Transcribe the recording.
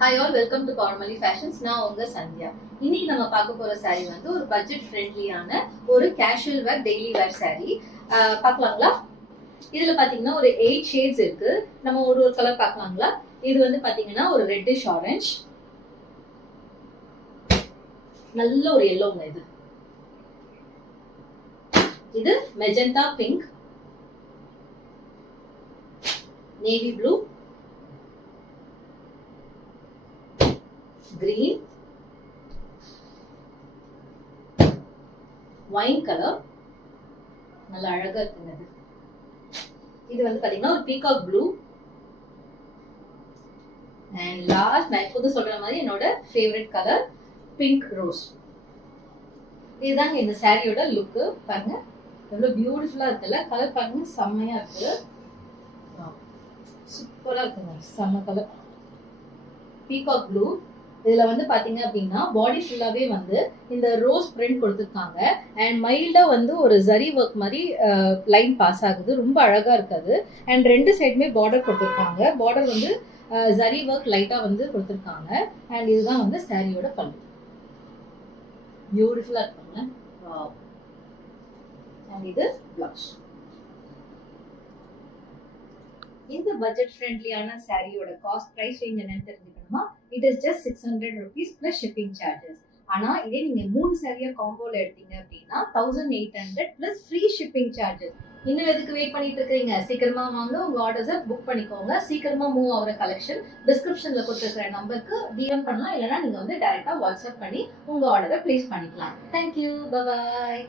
Hi all, welcome to Powermali Fashions. நான் உங்க சந்தியா. இன்னைக்கு நம்ம பார்க்க போற saree வந்து ஒரு பட்ஜெட் ஃப்ரெண்ட்லியான ஒரு கேஷுவல் வேர் டெய்லி வேர் saree. பார்க்கலாங்களா? இதுல பாத்தீங்கன்னா ஒரு 8 ஷேட்ஸ் இருக்கு. நம்ம ஒரு கலர் பார்க்கலாங்களா? இது வந்து பாத்தீங்கன்னா ஒரு ரெட்டிஷ் ஆரஞ்சு, நல்ல ஒரு எல்லோங்க இது. இது magenta pink, navy blue, green, wine color, நல்ல அழகா இருக்குங்க இது. இது வந்து பாத்தீங்கன்னா ஒரு பீகாக் ப்ளூ, அண்ட் லாஸ்ட் நான் எப்போதும் சொல்ற மாதிரி என்னோட ஃபேவரட் கலர் பிங்க் ரோஸ். இதுதாங்க இந்த சாரியோட லுக்கு. பாருங்க எவ்வளவு பியூட்டிஃபுல்லா இருக்குல்ல, கலர் பாருங்க செம்மையா இருக்கு, சூப்பரா இருக்குங்க, செம்ம கலர் பீகாக் ப்ளூ. இதுல வந்து பாத்தீங்க அப்படின்னா பாடி ஃபுல்லாவே வந்து இந்த ரோஸ் பிரிண்ட் கொடுத்துருக்காங்க அண்ட் மைல்டா வந்து ஒரு ஜரி ஒர்க் மாதிரி லைன் பாஸ் ஆகுது, ரொம்ப அழகா இருக்காது. அண்ட் ரெண்டு சைடுமே பார்டர் கொடுத்துருக்காங்க, பார்டர் வந்து ஜரி ஒர்க் லைட்டா வந்து கொடுத்துருக்காங்க. அண்ட் இதுதான் வந்து சாரியோட பல்லு, பியூட்டிஃபுல்லா இருக்குங்க. அண்ட் இது பிளவுஸ். இந்த பட்ஜெட் ஃப்ரெண்ட்லியான சாரியோட காஸ்ட் பிரைஸ் ரேஞ்ச் என்னன்னு தெரிஞ்சுக்கணுமா? It is just 600 rupees plus shipping charges. ஆனா இதே நீங்க 3 சாரியா காம்போல எடுத்தீங்க அப்படின்னா 1800 பிளஸ் ஃப்ரீ ஷிப்பிங் சார்ஜஸ். இன்னும் எதுக்கு வெயிட் பண்ணிட்டு இருக்கீங்க? சீக்கிரமா வாங்க, உங்க ஆர்டர்ஸை புக் பண்ணிக்கோங்க. சீக்கிரமா மூவ் ஆகிற கலெக்ஷன் டிஸ்கிரிப்ஷன்ல கொடுத்துருக்கிற நம்பருக்கு டிஎம் பண்ணலாம், இல்லைன்னா நீங்க வந்து டைரக்டா வாட்ஸ்அப் பண்ணி உங்க ஆர்டரை பிளேஸ் பண்ணிக்கலாம். தேங்க்யூ, பாய்.